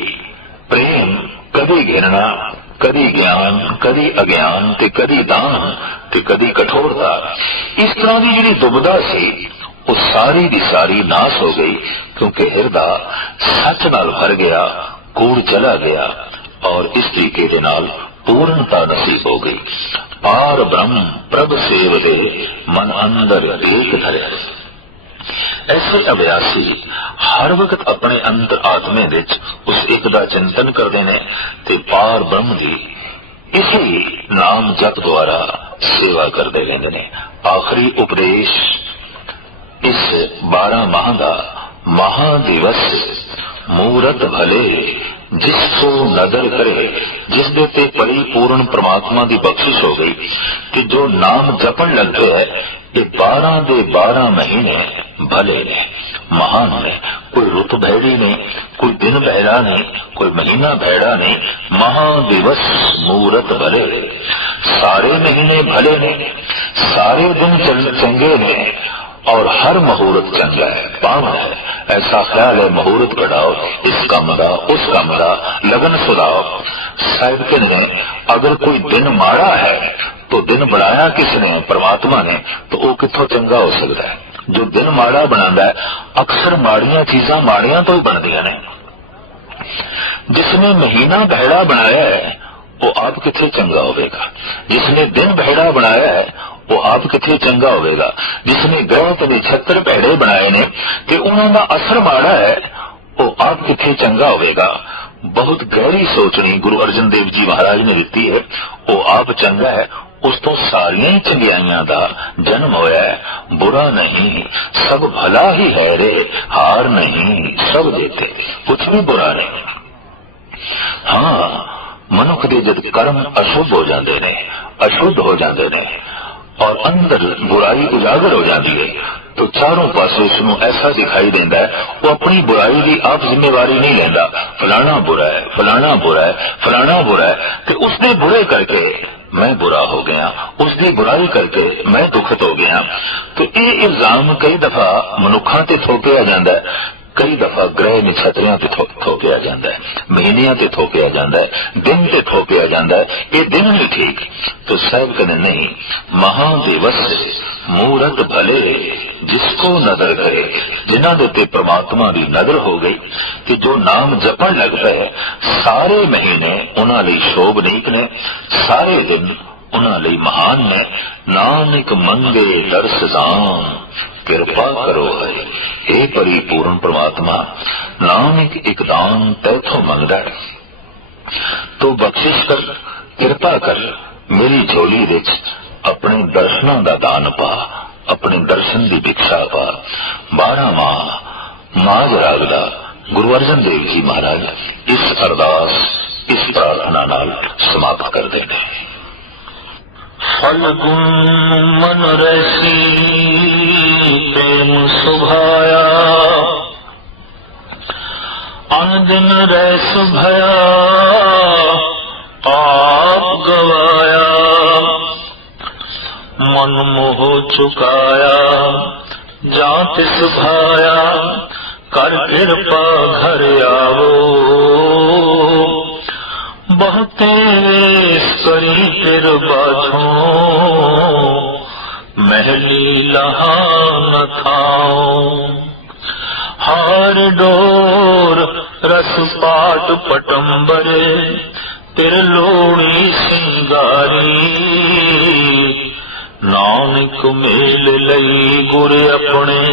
ਪ੍ਰੇਮ, ਕਦੀ ਘਿਰਣਾ, ਕਦੀ ਗਿਆਨ, ਕਦੀ ਅਗਿਆਨ ਤੇ ਕਦੀ ਦਾਨ ਤੇ ਕਦੀ ਕਠੋਰਤਾ। ਇਸ ਤਰ੍ਹਾਂ ਦੀ ਜਿਹੜੀ ਦੁਬਦਾ ਸੀ, ਉਹ ਸਾਰੀ ਦੀ ਸਾਰੀ ਨਾਸ ਹੋ ਗਈ ਕਿਉਂਕਿ ਹਿਰਦਾ ਸੱਚ ਨਾਲ ਭਰ ਗਿਆ, ਕੂੜ ਚਲਾ ਗਿਆ ਔਰ ਇਸ ਤਰੀਕੇ ਦੇ ਨਾਲ ਪੂਰਨਤਾ ਨਸੀਬ ਹੋ ਗਈ। ਪਾਰ ਬ੍ਰਹਮ ਪ੍ਰਭ ਸੇਵਦੇ, ਮਨ ਅੰਦਰ ਦੇਖ ਧਰਿਆ। ਐਸੇ ਅਭਿਆਸੀ ਹਰ ਵਕਤ ਆਪਣੇ ਅੰਦਰ ਆਤਮੇ ਵਿੱਚ ਉਸ ਇੱਕ ਦਾ ਚਿੰਤਨ ਕਰਦੇ ਨੇ ਤੇ ਪਾਰ ਬ੍ਰਹਮ ਦੀ ਇਸੇ ਨਾਮ ਜਪ ਦੁਆਰਾ ਸੇਵਾ ਕਰਦੇ ਰਹਿੰਦੇ ਨੇ। ਆਖਰੀ ਉਪਦੇਸ਼ ਇਸ 12 ਮਾਹ ਦਾ ਮਹਾ ਦਿਵਸ ਮੂਰਤ ਭਲੇ ਜਿਸ ਕੋ ਨਦਰ ਕਰੇ, ਜਿਸ ਦੇ ਤੇ ਪਰਿਪੂਰਨ ਪ੍ਰਮਾਤਮਾ ਦੀ ਬਖਸ਼ਿਸ਼ ਹੋ ਗਈ, ਕਿ ਜੋ ਨਾਮ ਜਪਣ ਲੱਗਦੇ ਹੈ, ਇਹ 12 ਦੇ 12 ਮਹੀਨੇ ਭਲੇ ਨੇ, ਮਹਾਨ ਨੇ। ਕੋਈ ਰੁੱਤ ਭੈੜੀ ਨਹੀਂ ਕੋਈ ਦਿਨ ਭੈੜਾ ਨਹੀਂ ਕੋਈ ਮਹੀਨਾ ਭੈੜਾ ਨਹੀਂ ਮਹਾ ਦਿਵਸ ਮੂਰਤ ਭਲੇ। ਸਾਰੇ ਮਹੀਨੇ ਭਲੇ ਨੇ, ਸਾਰੇ ਦਿਨ ਚੰਗ- ਚੰਗੇ ਨੇ और हर मुहूर्त चंगा है पावन है ऐसा ख्याल है मुहूर्त बढ़ाओ इस काम का उस काम का लगन सुधाओ साहिब कहते हैं अगर कोई दिन माड़ा है तो दिन बनाया किसने परमात्मा ने तो वो कितों चंगा हो सकता है जो दिन माड़ा बनाता है अक्सर माड़ियां चीजा माड़ियां तो ही बनदियां ने जिसने महीना भैड़ा बनाया है वो आप कितने चंगा होगा जिसने दिन भैड़ा बनाया है ਉਹ ਆਪ ਕਿੱਥੇ ਚੰਗਾ ਹੋਵੇਗਾ? ਜਿਸਨੇ ਗ੍ਰਹਿ ਤੇ ਨਛੱਤਰ ਭੈੜੇ ਬਣਾਏ ਨੇ ਤੇ ਉਹਨਾਂ ਦਾ ਅਸਰ ਮਾੜਾ ਹੈ, ਉਹ ਆਪ ਕਿੱਥੇ ਚੰਗਾ ਹੋਵੇਗਾ? ਬਹੁਤ ਗਹਿਰੀ ਸੋਚਣੀ ਗੁਰੂ ਅਰਜਨ ਦੇਵ ਜੀ ਮਹਾਰਾਜ ਨੇ ਦਿੱਤੀ ਹੈ। ਉਹ ਆਪ ਚੰਗਾ ਹੈ, ਉਸ ਤੋਂ ਸਾਰੀਆਂ ਹੀ ਚੰਗਿਆਈਆਂ ਦਾ ਜਨਮ ਹੋਇਆ ਹੈ। ਬੁਰਾ ਨਹੀਂ, ਸਭ ਭਲਾ ਹੀ ਹੈ ਰੇ, ਹਾਰ ਨਹੀਂ, ਸਭ ਦੇਤੇ ਕੁਝ ਵੀ ਬੁਰਾ ਨਹੀਂ। ਹਾਂ, ਮਨੁੱਖ ਦੇ ਜਦ ਕਰਮ ਅਸ਼ੁੱਧ ਹੋ ਜਾਂਦੇ ਨੇ, ਅਸ਼ੁੱਧ ਹੋ ਜਾਂਦੇ ਨੇ ਔਰ ਅੰਦਰ ਬੁਰਾਈ ਉਜਾਗਰ ਹੋ ਜਾਂਦੀ ਹੈ ਤੋ ਚਾਰੋਂ ਪਾਸੇ ਉਸ ਨੂੰ ਐਸਾ ਦਿਖਾਈ ਦਿੰਦਾ ਹੈ ਉਹ ਆਪਣੀ ਬੁਰਾਈ ਦੀ ਆਪ ਜ਼ਿੰਮੇਵਾਰੀ ਨਹੀਂ ਲੈਂਦਾ ਫਲਾਣਾ ਬੁਰਾ ਹੈ ਫਲਾਣਾ ਬੁਰਾ ਹੈ ਫਲਾਣਾ ਬੁਰਾ ਹੈ ਤੇ ਉਸਦੇ ਬੁਰੇ ਕਰਕੇ ਮੈਂ ਬੁਰਾ ਹੋ ਗਿਆ ਉਸਦੀ ਬੁਰਾਈ ਕਰਕੇ ਮੈਂ ਦੁਖਤ ਹੋ ਗਿਆ ਤੇ ਇਹ ਇਲਜ਼ਾਮ ਕਈ ਦਫਾ ਮਨੁੱਖਾਂ ਤੇ ਥੋਪਿਆ ਜਾਂਦਾ ਹੈ ਕਈ ਦਫਾ ਗ੍ਰਹਿ ਨਛਤਰਿਆਂ ਤੇ ਥੋ- ਥੋਪਿਆ ਜਾਂਦਾ ਹੈ ਮਹੀਨਿਆਂ ਤੇ ਥੋਪਿਆ ਜਾਂਦਾ ਹੈ ਦਿਨ ਤੇ ਥੋਪਿਆ ਜਾਂਦਾ ਹੈ ਇਹ ਦਿਨ ਨਹੀਂ ਠੀਕ तो सब कहने नहीं महादिवस ਮੂਰਤ ਭਲੇ ਜਿਸ ਕੋ ਨਜ਼ਰ ਕਰੇ ਜਿਨ੍ਹਾਂ ਦੇ ਉੱਤੇ ਪ੍ਰਮਾਤਮਾ ਦੀ ਨਜ਼ਰ ਹੋ ਗਈ ਕਿ ਜੋ ਨਾਮ ਜਪਣ ਲੱਗ ਪਏ ਸਾਰੇ ਮਹੀਨੇ ਉਹਨਾਂ ਲਈ ਸ਼ੋਭਨੀਕ ਨੇ ਸਾਰੇ ਦਿਨ ਉਹਨਾਂ ਲਈ ਮਹਾਨ ਨੇ ਨਾਨਕ ਮੰਗੇ ਦਰਸ ਦਾਨ ਕਿਰਪਾ ਕਰੋ ਹੈ ਇਹ ਪਰਿਪੂਰਨ ਪ੍ਰਮਾਤਮਾ ਨਾਨਕ ਇੱਕ ਦਾਨ ਤੈਥੋਂ ਮੰਗਦਾ ਹੈ ਤੋ ਬਖਸ਼ਿਸ਼ ਕਰ ਕਿਰਪਾ ਕਰ ਮੇਰੀ ਝੋਲੀ ਵਿੱਚ ਆਪਣੇ ਦਰਸ਼ਨਾਂ ਦਾ ਦਾਨ ਪਾ ਆਪਣੇ ਦਰਸ਼ਨ ਦੀ ਭਿਕਸ਼ਾ ਪਾ 12 ਮਾਹ ਮਾਜ ਰਾਗ ਦਾ ਗੁਰੂ ਅਰਜਨ ਦੇਵ ਜੀ ਮਹਾਰਾਜ ਇਸ ਅਰਦਾਸ ਇਸ ਪ੍ਰਾਰਥਨਾ ਨਾਲ ਸਮਾਪਤ ਕਰਦੇ ਨੇ ਫਲਗੁਣ ਮਨ ਰਸੀ ਪ੍ਰੇਮ ਸੁਭਾਇਆ ਅਨੰਦਨ ਰਸ ਭਇਆ ਆਪ ਗਵਾਇਆ ਮਨ ਮੋਹ ਚੁਕਾਇਆ ਜਾਂ ਤਿਸ ਭਾਇਆ ਕਰ ਕਿਰਪਾ ਘਰ ਆਵੋ ਬਹੁਤੇ ਵੇਸ ਕਰੀ ਫਿਰ ਬਾਝੋਂ ਮਹਿਲੀ ਲਹਾ ਨ ਥਾਉ ਹਾਰ ਡੋਰ ਰਸ ਪਾਟ ਪਟੰਬਰੇ ਤਿਰ ਲੋਣੀ ਸਿੰਗਾਰੀ। ਨਾਨਕ ਮੇਲ ਲਈ ਗੁਰ ਆਪਣੇ,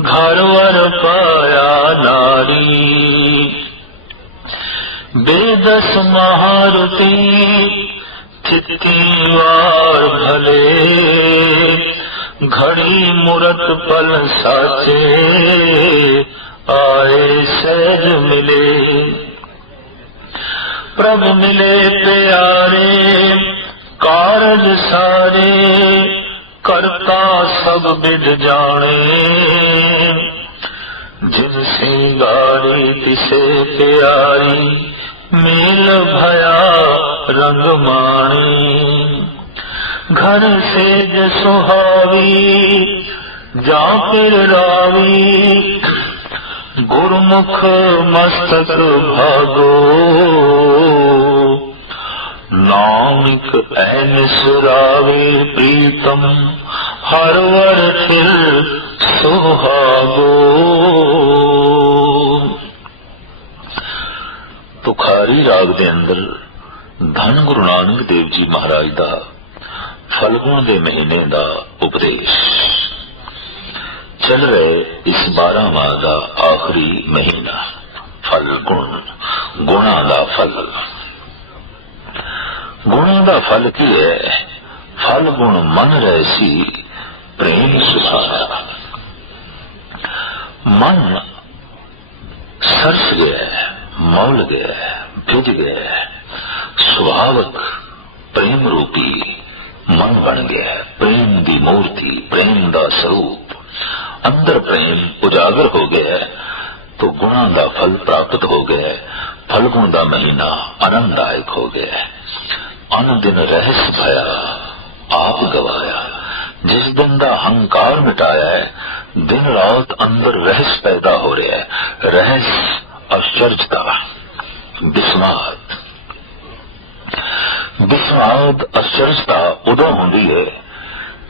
ਘਰ ਵਰ ਪਾਇਆ ਨਾਰੀ। बेदस महारुति थिति वार भले घड़ी मूरत पल साचे आए सहज मिले प्रभ मिले प्यारे कारज सारे करता सब विद जाने जिन सिंगारी दिसे प्यारी मेल भया रंग माणी घर से ज सुहावी जा फिर रावी गुरमुख मस्तक भागो नामिक ऐन सुरावे प्रीतम हर वर फिर सुहागो ਤੁਖਾਰੀ ਰਾਗ ਦੇ ਅੰਦਰ ਧੰਨ ਗੁਰੂ ਨਾਨਕ ਦੇਵ ਜੀ ਮਹਾਰਾਜ ਦਾ ਫਲਗੁਣ ਦੇ ਮਹੀਨੇ ਦਾ ਉਪਦੇਸ਼। ਚੱਲ ਰਹੇ ਇਸ 12 ਮਾਹ ਦਾ ਆਖਰੀ ਮਹੀਨਾ। ਫਲਗੁਣ ਗੁਣਾ ਦਾ ਫਲ। ਗੁਣਾ ਦਾ ਫਲ ਕੀ ਹੈ? ਫਲ ਗੁਣ ਮਨ ਰਹਿਸੀ ਪ੍ਰੇਮ ਸੁਖਾਰਾ ਮਨ ਸਰਸ ਗਿਆ ਹੈ, ਮੌਲ ਗਿਆ ਹੈ, ਗਿਆ ਸੁਭਾਵਕ ਪ੍ਰੇਮ ਰੂਪੀ ਮਨ ਬਣ ਗਿਆ ਪ੍ਰੇਮ ਦੀ ਮੂਰਤੀ ਪ੍ਰੇਮ ਦਾ ਸਰੂਪ ਅੰਦਰ ਪ੍ਰੇਮ ਉਜਾਗਰ ਹੋ ਗਿਆ ਹੈ, ਤੋ ਗੁਣਾ ਦਾ ਫਲ ਪ੍ਰਾਪਤ ਹੋ ਗਿਆ ਹੈ। ਫਲਗੁਣ ਦਾ ਮਹੀਨਾ ਆਨੰਦਦਾਇਕ ਹੋ ਗਿਆ ਹੈ। ਅਨ ਦਿਨ ਰਹਿਸ ਭਇਆ ਆਪ ਗਵਾਇਆ ਜਿਸ ਦਿਨ ਦਾ ਹੰਕਾਰ ਮਿਟਾਇਆ ਹੈ ਦਿਨ ਰਾਤ ਅੰਦਰ ਰਹਿਸ ਪੈਦਾ ਹੋ ਰਿਹਾ ਬਿਸਮਾਤ ਬਿਸਮਾਤ ਅਸ਼ਚਰਜਤਾ ਉਦੋਂ ਹੁੰਦੀ ਹੈ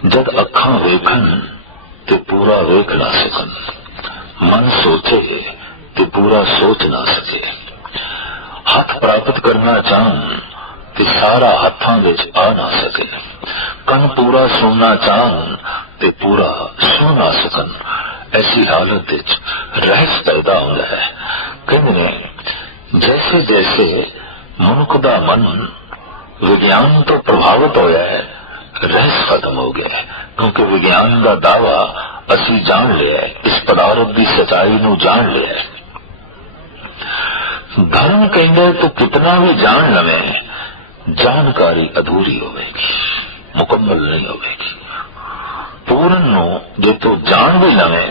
ਜਦ ਅੱਖਾਂ ਵੇਖਣ ਤੇ ਪੂਰਾ ਵੇਖ ਨਾ ਸਕਣ ਮਨ ਸੋਚੇ ਤੇ ਪੂਰਾ ਸੋਚ ਨਾ ਸਕੇ ਹੱਥ ਪ੍ਰਾਪਤ ਕਰਨਾ ਚਾਹਣ ਤੇ ਸਾਰਾ ਹੱਥਾਂ ਵਿੱਚ ਆ ਨਾ ਸਕੇ ਕੰਨ ਪੂਰਾ ਸੁਣਨਾ ਚਾਹਣ ਤੇ ਪੂਰਾ ਸੁਣ ਨਾ ਸਕਣ ਐਸੀ ਹਾਲਤ ਵਿੱਚ ਰਹਿਸ ਪੈਦਾ ਹੁੰਦਾ ਹੈ ਕਹਿੰਦੇ ਨੇ ਜੈਸੇ ਜੈਸੇ ਮਨੁੱਖ ਦਾ ਮਨ ਵਿਗਿਆਨ ਤੋਂ ਪ੍ਰਭਾਵਿਤ ਹੋਇਆ ਹੈ ਰਹਿਸ ਖਤਮ ਹੋ ਗਿਆ ਹੈ ਕਿਉਂਕਿ ਵਿਗਿਆਨ ਦਾ ਦਾਵਾ ਅਸੀਂ ਜਾਣ ਲਿਆ ਹੈ ਇਸ ਪਦਾਰਥ ਦੀ ਸਚਾਈ ਨੂੰ ਜਾਣ ਲਿਆ ਹੈ ਧਰਮ ਕਹਿੰਦਾ ਤੂੰ ਕਿਤਨਾ ਵੀ ਜਾਣ ਲਵੇਂ ਜਾਣਕਾਰੀ ਅਧੂਰੀ ਹੋਵੇਗੀ ਮੁਕੰਮਲ ਨਹੀਂ ਹੋਵੇਗੀ ਪੂਰਨ ਨੂੰ ਜੇ ਤੂੰ ਜਾਣ ਵੀ ਲਵੇਂ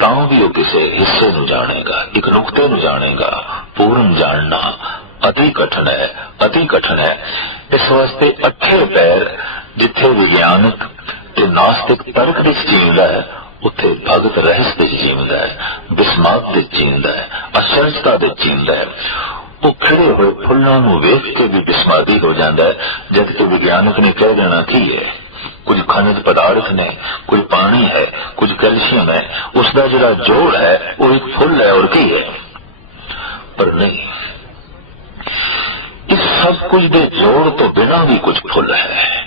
ਤਾਂ ਵੀ ਉਹ ਕਿਸੇ ਹਿੱਸੇ ਨੂੰ ਜਾਣੇਗਾ, ਇੱਕ ਨੁਕਤੇ ਨੂੰ ਜਾਣੇਗਾ, ਪੂਰਨ ਜਾਣਨਾ ਅਤੀ ਕਠਨ ਹੈ, ਅਤੀ ਕਠਨ ਹੈ। ਇਸ ਵਾਸਤੇ ਅੱਠੇ ਪੈਰ ਜਿੱਥੇ ਵਿਗਿਆਨਕ ਤੇ ਨਾਸਤਿਕ ਤਰਕ ਵਿੱਚ ਜੀਵਦਾ ਹੈ, ਉੱਥੇ ਭਗਤ ਰਹਿਸ ਦੇ ਜੀਵਦਾ ਹੈ, ਬਿਸਮਾਤ ਦੇ ਜੀਵਦਾ ਹੈ ਅਸਰਜਤਾ ਦੇ ਜੀਵਦਾ ਹੈ। ਉਹ ਖੜੇ ਹੋਏ ਫੁੱਲਾਂ ਨੂੰ ਵੇਖ ਕੇ ਵੀ ਬਿਸਮਾਦੀ ਹੋ ਜਾਂਦਾ ਹੈ, ਜਦ ਕਿ ਵਿਗਿਆਨਕ ਨੇ ਕਹਿ ਦੇਣਾ ਕੀ ਹੈ? ਕੁਝ ਖਣਿਜ ਪਦਾਰਥ ਨੇ, ਕੁਝ ਪਾਣੀ ਹੈ, ਕੁਝ ਕੈਲਸ਼ੀਅਮ ਹੈ ਉਸ ਦਾ ਜਿਹੜਾ ਜੋੜ ਹੈ, ਉਹ ਇੱਕ ਫੁੱਲ ਹੈ ਔਰ ਕੀ ਹੈ? ਪਰ ਨਹੀਂ, ਇਸ ਸਭ ਕੁਝ ਦੇ ਜੋੜ ਤੋਂ ਬਿਨਾਂ ਵੀ ਕੁਝ ਫੁੱਲ ਹੈ।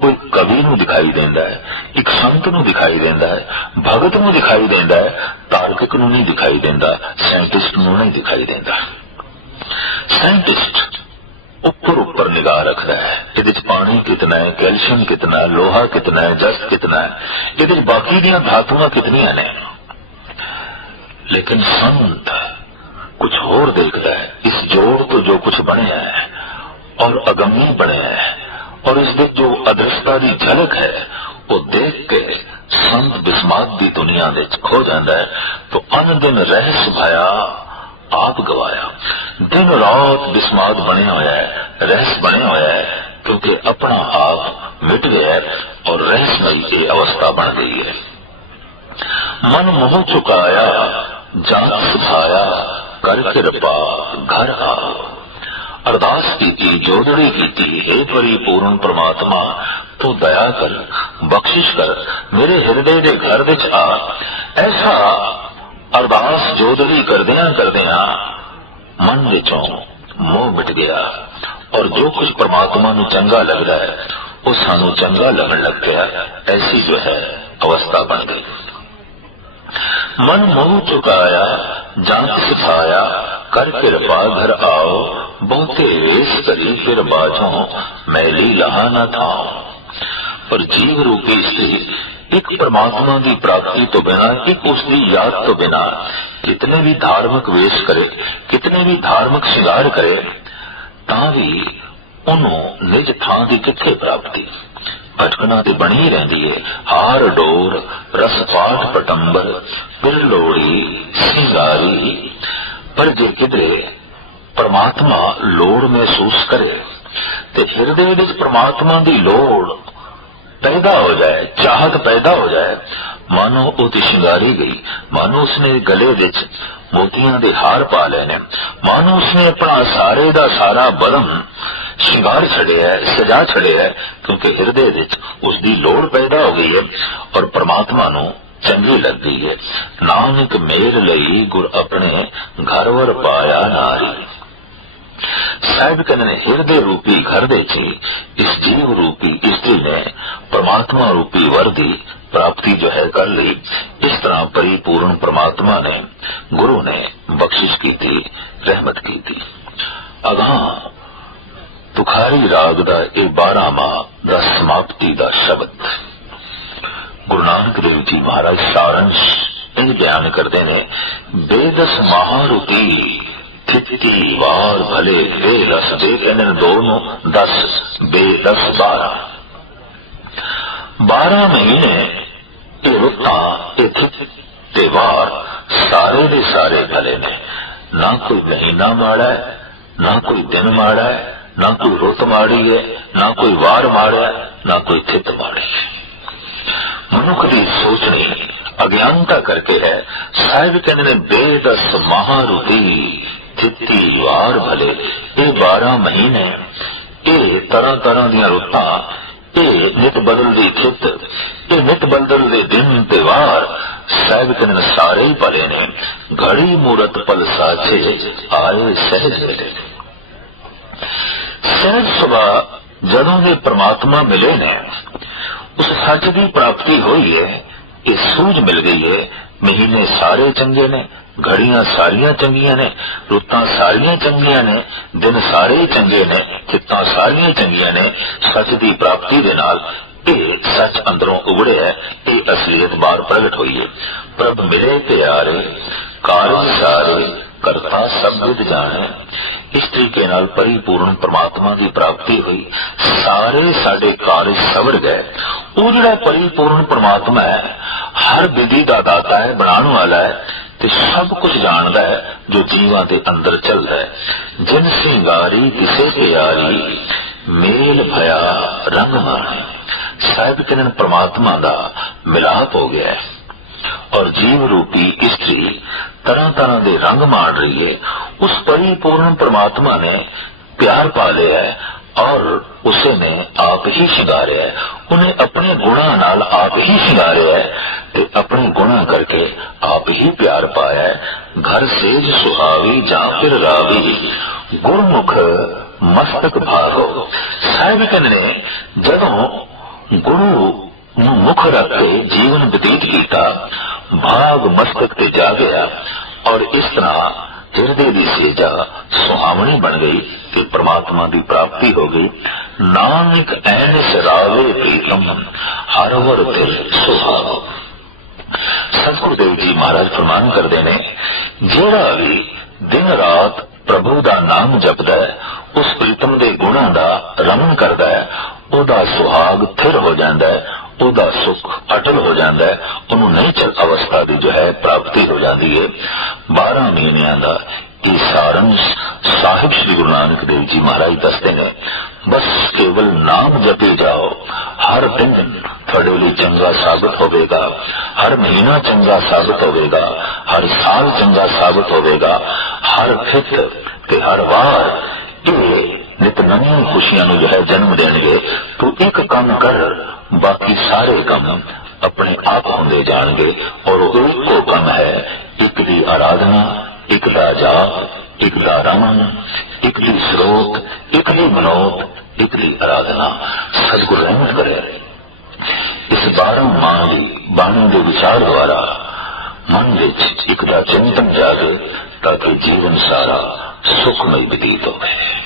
ਕੋਈ ਕਵੀ ਨੂੰ ਦਿਖਾਈ ਦਿੰਦਾ ਹੈ, ਇੱਕ ਸੰਤ ਨੂੰ ਦਿਖਾਈ ਦਿੰਦਾ ਹੈ, ਭਗਤ ਨੂੰ ਦਿਖਾਈ ਦਿੰਦਾ ਹੈ, ਤਾਰਕਿਕ ਨੂੰ ਨਹੀਂ ਦਿਖਾਈ ਦਿੰਦਾ, ਸਾਇੰਟਿਸਟ ਨੂੰ ਨਹੀਂ ਦਿਖਾਈ ਦਿੰਦਾ। ਸਾਇੰਟਿਸਟ ਉੱਪਰ ਉੱਪਰ ਨਿਗਾਹ ਰੱਖਦਾ ਹੈ ਇਹਦੇ ਚ ਪਾਣੀ ਕਿਤਨਾ ਹੈ ਕੈਲਸ਼ੀਅਮ ਕਿਤਨਾ ਹੈ ਲੋਹਾ ਕਿਤਨਾ ਹੈ ਜਸ ਕਿਤਨਾ ਹੈ ਇਹਦੇ ਚ ਬਾਕੀ ਦੀਆਂ ਧਾਤੂਆਂ ਕਿਤਨੀਆਂ ਨੇ ਲੇਕਿਨ ਸੰਤ ਕੁਝ ਹੋਰ ਦੇਖਦਾ ਹੈ ਇਸ ਜੋੜ ਤੋਂ ਜੋ ਕੁਝ ਬਣਿਆ ਹੈ ਔਰ ਅਗੰਮੀ ਬਣਿਆ ਹੈ ਔਰ ਇਸ ਦੇ ਜੋ ਅਦਰਸ਼ਤਾ ਦੀ ਝਲਕ ਹੈ ਉਹ ਦੇਖ ਕੇ ਸੰਤ ਬਿਸਮਾਤ ਦੀ ਦੁਨੀਆ ਵਿੱਚ ਖੋ ਜਾਂਦਾ ਹੈ ਤੋ ਅਨ ਦਿਨ ਰਹਿਸ ਭਾਇਆ ਆਪ ਗਵਾਇਆ ਦਿਨ ਰਾਤ ਬਿਸਮਾਦ ਬਣਿਆ ਹੋਇਆ ਹੈ, ਰਹਿਸ ਬਣਿਆ ਹੋਇਆ ਹੈ, ਕਿਉਂਕਿ ਆਪਣਾ ਆਪ ਮਿਟ ਗਿਆ ਹੈ ਔਰ ਰਹਿਸਮਈ ਇਹ ਅਵਸਥਾ ਬਣ ਗਈ ਹੈ। ਮਨ ਮੋਹ ਚੁਕਾਇਆ, ਜਾਨ ਸੁਭਾਇਆ ਕਰ ਕਿਰਪਾ ਘਰ ਆਓ ਅਰਦਾਸ ਕੀਤੀ ਜੋਦੜੀ ਕੀਤੀ, ਹੈ ਪਰਿਪੂਰਨ ਪ੍ਰਮਾਤਮਾ, ਤੂੰ ਦਇਆ ਕਰ, ਬਖਸ਼ਿਸ਼ ਕਰ, ਮੇਰੇ ਹਿਰਦੇ ਦੇ ਘਰ ਵਿੱਚ ਆ। ਐਸਾ ਅਰਦਾਸ ਜੋਦੜੀ ਕਰਦਿਆਂ ਕਰਦਿਆਂ ਮਨ ਵਿੱਚੋਂ ਮੋਹ ਮਿਟ ਗਿਆ ਔਰ ਜੋ ਕੁਝ ਪ੍ਰਮਾਤਮਾ ਨੂੰ ਚੰਗਾ ਲੱਗਦਾ ਹੈ, ਉਹ ਸਾਨੂੰ ਚੰਗਾ ਲੱਗਣ ਲੱਗ ਪਿਆ। ਐਸੀ ਜੋ ਹੈ, ਅਵਸਥਾ ਬਣ ਗਈ। ਮਨ ਮੋਹ ਚੁਕਾਇਆ, ਜਨ ਸਿਖਾਇਆ, ਕਰ ਕਿਰਪਾ ਘਰ ਆਓ, ਬਹੁਤੇ ਵੇਸ ਕਰੀ ਫਿਰ ਬਾਝੋਂ ਮੈਲੀ ਲਹਾ ਨਾ ਥਾਓ ਪਰ ਜੀਵ ਰੂਪੀ ਇਸਤਰੀ ਇੱਕ ਪਰਮਾਤਮਾ ਦੀ ਪ੍ਰਾਪਤੀ ਤੋਂ ਬਿਨਾ, ਇੱਕ ਉਸ ਦੀ ਯਾਦ ਤੋਂ ਬਿਨਾ ਕਿਤਨੇ ਵੀ ਧਾਰਮਿਕ ਵੇਸ਼ ਕਰੇ ਕਿਤਨੇ ਵੀ ਧਾਰਮਿਕ ਸ਼ਿੰਗਾਰ ਕਰੇ ਤਾਂ ਵੀ ਉਹਨੂੰ ਨਿਜ ਥਾਂ ਦੀ ਕਿੱਥੇ ਪ੍ਰਾਪਤੀ ਭਟਕਣਾ ਤੇ ਬਣੀ ਰਹਿੰਦੀ ਹੈ ਹਾਰ ਡੋਰ ਰਸ ਪਟੰਬਰ ਫਿਰ ਸਿੰਗਾਰੀ ਪਰ ਜੇ ਕਿਧਰੇ ਪਰਮਾਤਮਾ ਲੋੜ ਮਹਿਸੂਸ ਕਰੇ ਤੇ ਹਿਰਦੇ ਵਿੱਚ ਪਰਮਾਤਮਾ ਦੀ ਲੋੜ ਪੈਦਾ ਹੋ ਜਾਏ ਚਾਹਤ ਪੈਦਾ ਹੋ ਜਾਏ ਮਾਨੋ ਉਹ ਤੇ ਸ਼ਿੰਗਾਰੀ ਗਈ। ਮਾਨੋ ਉਸਨੇ ਗਲੇ ਵਿੱਚ ਮੋਤੀਆਂ ਦੇ ਹਾਰ ਪਾ ਲਏ ਨੇ। ਮਾਨੋ ਉਸਨੇ ਆਪਣਾ ਸਾਰੇ ਦਾ ਸਾਰਾ ਬਦਨ ਸ਼ਿੰਗਾਰ ਛੜਿਆ ਹੈ, ਸਜਾ ਛੜਿਆ ਹੈ, ਕਿਉਂਕਿ ਹਿਰਦੇ ਵਿੱਚ ਉਸ ਦੀ ਲੋੜ ਪੈਦਾ ਹੋ ਗਈ ਹੈ ਔਰ ਪ੍ਰਮਾਤਮਾ ਨੂੰ ਚੰਗੀ ਲੱਗਦੀ ਹੈ। ਨਾਨਕ ਮੇਰ ਲਈ ਗੁਰ ਆਪਣੇ ਘਰ ਵਰ ਪਾਇਆ ਨਾਰੀ। ਸਾਹਿਬ ਕਹਿੰਦੇ ਨੇ ਹਿਰਦੇ ਰੂਪੀ ਘਰ ਦੇ ਚ ਇਸ ਜੀਵ ਰੂਪੀ ਇਸਤਰੀ ਨੇ ਪਰਮਾਤਮਾ ਰੂਪੀ ਵਰ ਦੀ ਪ੍ਰਾਪਤੀ ਜੋ ਹੈ ਕਰ ਲਈ। ਇਸ ਤਰ੍ਹਾਂ ਪਰਿਪੂਰਨ ਪਰਮਾਤਮਾ ਨੇ, ਗੁਰੂ ਨੇ ਬਖਸ਼ਿਸ਼ ਕੀਤੀ, ਰਹਿਮਤ ਕੀਤੀ। ਅਗਾਂ ਤੁਖਾਰੀ ਰਾਗ ਦਾ ਇਹ 12ਵਾਂ ਦਾ ਸਮਾਪਤੀ ਦਾ ਸ਼ਬਦ। ਗੁਰੂ ਨਾਨਕ ਦੇਵ ਜੀ ਮਹਾਰਾਜ ਸਾਰੰਸ਼ ਇਹ ਬਿਆਨ ਕਰਦੇ ਨੇ, ਬੇਦਸ ਮਹਾਰੂਪੀ। ਤਿੱਤੀ ਵਾਰ ਭਲੇ ਦੇ ਰਸ ਦੇ ਕਹਿੰਦੇ ਨੇ ਦੋ ਨੂੰ 10 ਬੇਦਸ 12 12 ਮਹੀਨੇ ਇਹ ਰੁੱਤਾਂ ਇਹ ਤਿੱਥ ਸਾਰੇ ਦੇ ਸਾਰੇ ਭਲੇ ਨੇ। ਨਾ ਕੋਈ ਮਹੀਨਾ ਮਾੜਾ ਹੈ, ਨਾ ਕੋਈ ਦਿਨ ਮਾੜਾ ਹੈ, ਨਾ ਕੋਈ ਰੁੱਤ ਮਾੜੀ ਹੈ, ਨਾ ਕੋਈ ਵਾਰ ਮਾੜਾ ਹੈ, ਨਾ ਕੋਈ ਤਿੱਥ ਮਾੜੀ ਹੈ। ਮਨੁੱਖ ਦੀ ਸੋਚਣੀ ਅਗਿਆਨਤਾ ਕਰਕੇ ਹੈ, ਸਾਹਿਬ ਕਹਿੰਦੇ ਨੇ ਬੇਦਸ ਮਹਾਰੂਪੀ ਤਿੱਤੀ ਵਾਰ ਭਲੇ, ਇਹ 12 ਮਹੀਨੇ। ਇਹ ਤਰ੍ਹਾਂ ਤਰ੍ਹਾਂ ਦੀਆਂ ਰੁੱਤਾਂ, ਇਹ ਨਿਤ ਬਦਲਦੀ ਥਿਤ ਇਹ ਨਿਤ ਬਦਲਦੇ ਦਿਨ ਤੇ ਵਾਰ, ਸਾਹਿਬ ਕਹਿੰਦੇ ਸਾਰੇ ਹੀ ਭਲੇ ਨੇ। ਘੜੀ ਮੂਰਤ ਪਲ ਸਾਚੇ ਆਏ ਸਹਿਜ ਮਿਲੇ ਸਹਿਜ ਸੁਭਾ ਜਦੋਂ ਦੇ ਪ੍ਰਮਾਤਮਾ ਮਿਲੇ ਨੇ, ਉਸ ਸੱਚ ਦੀ ਪ੍ਰਾਪਤੀ ਹੋਈ ਹੈ ਇਹ ਸੂਝ ਮਿਲ ਗਈ ਹੈ ਮਹੀਨੇ ਸਾਰੇ ਚੰਗੇ ਨੇ। ਘੜੀਆਂ ਸਾਰੀਆਂ ਚੰਗੀਆਂ ਨੇ ਰੁੱਤਾਂ ਸਾਰੀਆਂ ਚੰਗੀਆਂ ਨੇ ਦਿਨ ਸਾਰੇ ਚੰਗੇ ਨੇ ਕਿਤਾਂ ਸਾਰੀਆਂ ਚੰਗੀਆਂ ਨੇ ਸੱਚ ਦੀ ਪ੍ਰਾਪਤੀ ਦੇ ਨਾਲ ਇਹ ਸੱਚ ਅੰਦਰੋਂ ਉਗੜਿਆ ਹੈ, ਇਹ ਅਸਲੀਅਤ ਬਾਹਰ ਪ੍ਰਗਟ ਹੋਈ ਹੈ। ਪ੍ਰਭ ਮਿਲੇ ਪਿਆਰੇ ਕਾਰਨ ਸਾਰੇ ਕਰਤਾ ਸਭ ਵਿਦ ਜਾਣੇ। ਇਸ ਤਰੀਕੇ ਨਾਲ ਪਰਿਪੂਰਨ ਪ੍ਰਮਾਤਮਾ ਦੀ ਪ੍ਰਾਪਤੀ ਹੋਈ। ਸਾਰੇ ਸਾਡੇ ਕਾਰਜ ਸਵਰ ਗਏ। ਉਹ ਜਿਹੜਾ ਪਰਿਪੂਰਨ ਪ੍ਰਮਾਤਮਾ ਹੈ ਹਰ ਵਿਧੀ ਦਾ ਦਾਤਾ ਹੈ ਬਣਾਉਣ ਵਾਲਾ ਹੈ ਤੇ ਸਭ ਕੁਝ ਜਾਣਦਾ ਹੈ, ਜੋ ਜੀਵਾਂ ਦੇ ਅੰਦਰ ਚੱਲਦਾ ਹੈ। ਜਿਨ ਸਿੰਗਾਰੀ ਕਿਸੇ ਪਿਆਰੀ ਮੇਲ ਭਇਆ ਰੰਗ ਮਾਰੇ ਸਾਹਿਬ ਕਿਰਨ ਪ੍ਰਮਾਤਮਾ ਦਾ ਮਿਲਾਪ ਹੋ ਗਿਆ ਹੈ। ਔਰ ਜੀਵ ਰੂਪੀ ਇਸਤਰੀ ਤਰ੍ਹਾਂ ਤਰ੍ਹਾਂ ਦੇ ਰੰਗ ਮਾਰ ਰਹੀ ਹੈ। ਉਸ ਪਰਿਪੂਰਨ ਪ੍ਰਮਾਤਮਾ ਨੇ ਪਿਆਰ ਪਾ ਲਿਆ ਹੈ। ਔਰ ਉਸੇ ਨੇ ਆਪ ਹੀ ਸ਼ਿੰਗਾਰਿਆ ਹੈ। ਉਹਨੇ ਆਪਣੇ ਗੁਣਾ ਨਾਲ ਆਪ ਹੀ ਸ਼ਿੰਗਾਰਿਆ ਹੈ ਤੇ ਆਪਣੇ ਗੁਣਾ ਕਰਕੇ ਆਪ ਹੀ ਪਿਆਰ ਪਾਇਆ ਹੈ। ਘਰ ਸੇਜ ਸੁਹਾਵੀ ਜਾਂ ਫਿਰ ਰਾਵੀ, ਗੁਰਮੁਖ ਮਸਤਕ ਭਾਗੋ ਸਾਹਿਬ ਕਹਿੰਦੇ ਜਦੋਂ ਗੁਰੂ ਨੂੰ ਮੁਖ ਰੱਖ ਕੇ ਜੀਵਨ ਬਤੀਤ ਕੀਤਾ, ਭਾਗ ਮਸਤਕ ਤੇ ਜਾ ਗਿਆ ਔਰ ਇਸ ਤਰ੍ਹਾਂ ਹਿਰਦੇ ਦੀ ਸੇਜਾ ਸੁਹਾਵਣੀ ਬਣ ਗਈ ਕਿ ਪ੍ਰਮਾਤਮਾ ਦੀ ਪ੍ਰਾਪਤੀ ਹੋ ਗਈ, ਨਾਨਕ ਐਨ ਸਰਾਵੇ ਪ੍ਰੀਤਮ, ਹਰ ਵਰ ਦਿਲ ਸੁਹਾਵੋ ਸਤਿਗੁਰਦੇਵ ਜੀ ਮਹਾਰਾਜ ਫਰਮਾਨ ਕਰਦੇ ਨੇ, ਜਿਹੜਾ ਵੀ ਦਿਨ ਰਾਤ ਪ੍ਰਭੂ ਦਾ ਨਾਮ ਜਪਦਾ ਹੈ, ਉਸ ਪ੍ਰੀਤਮ ਦੇ ਗੁਣਾਂ ਦਾ ਰਮਨ ਕਰਦਾ ਹੈ, ਉਹਦਾ ਸੁਹਾਗ ਥਿਰ ਹੋ ਜਾਂਦਾ ਹੈ, ਉਹਦਾ ਸੁਖ ਅਟਲ ਹੋ ਜਾਂਦਾ ਹੈ, ਉਹਨੂੰ ਨਹੀਂ ਚਲ ਅਵਸਥਾ ਦੀ ਜੋ ਹੈ, ਪ੍ਰਾਪਤੀ ਹੋ ਜਾਂਦੀ ਹੈ। 12 ਮਹੀਨਿਆਂ ਦਾ। ਇਹ ਸਾਰੰਸ਼ ਸਾਹਿਬ ਸ੍ਰੀ ਗੁਰੂ ਨਾਨਕ ਦੇਵ ਜੀ ਮਹਾਰਾਜ ਦੱਸਦੇ ਨੇ, ਬਸ ਕੇਵਲ ਨਾਮ ਜਪੇ ਜਾਓ। ਹਰ ਦਿਨ ਤੁਹਾਡੇ ਲਈ ਚੰਗਾ ਸਾਬਤ ਹੋਵੇਗਾ। ਹਰ ਮਹੀਨਾ ਚੰਗਾ ਸਾਬਤ ਹੋਵੇਗਾ। ਹਰ ਸਾਲ ਚੰਗਾ ਸਾਬਤ ਹੋਵੇਗਾ। ਹਰ ਫਿੱਤ ਤੇ ਹਰ ਵਾਰ ਇਹ ਨਿਤ ਨਵੀਆਂ ਖੁਸ਼ੀਆਂ ਨੂੰ ਜੋ ਹੈ ਜਨਮ ਦੇਣਗੇ। ਤੂੰ ਇੱਕ ਕੰਮ ਕਰ, ਬਾਕੀ ਸਾਰੇ ਕੰਮ ਆਪਣੇ ਆਪ ਹੁੰਦੇ ਜਾਣਗੇ ਔਰ ਉਹ ਇੱਕੋ ਕੰਮ ਹੈ। ਇੱਕ ਦੀ ਆਰਾਧਨਾ, ਇੱਕ ਦਾ ਜਾਪ, ਇੱਕ ਦਾ ਰਮਨ, ਇੱਕ ਦੀ ਸਰੋਤ ਇੱਕ ਦੀ ਮਨੋਤ ਇੱਕ ਦੀ ਆਰਾਧਨਾ। ਸਤਿਗੁਰ ਰਹਿਮਤ ਕਰੇ। ਇਸ ਬਾਰਾਂ ਮਾਂ ਦੀ ਬਾਣੀ ਦੇ ਵਿਚਾਰ ਦੁਆਰਾ ਮਨ ਵਿੱਚ ਇੱਕ ਦਾ ਚਿੰਤਨ ਜਾਗੇ, ਤਾਂ ਕਿ ਜੀਵਨ ਸਾਰਾ ਸੁਖਮਈ ਬਤੀਤ ਹੋਵੇ।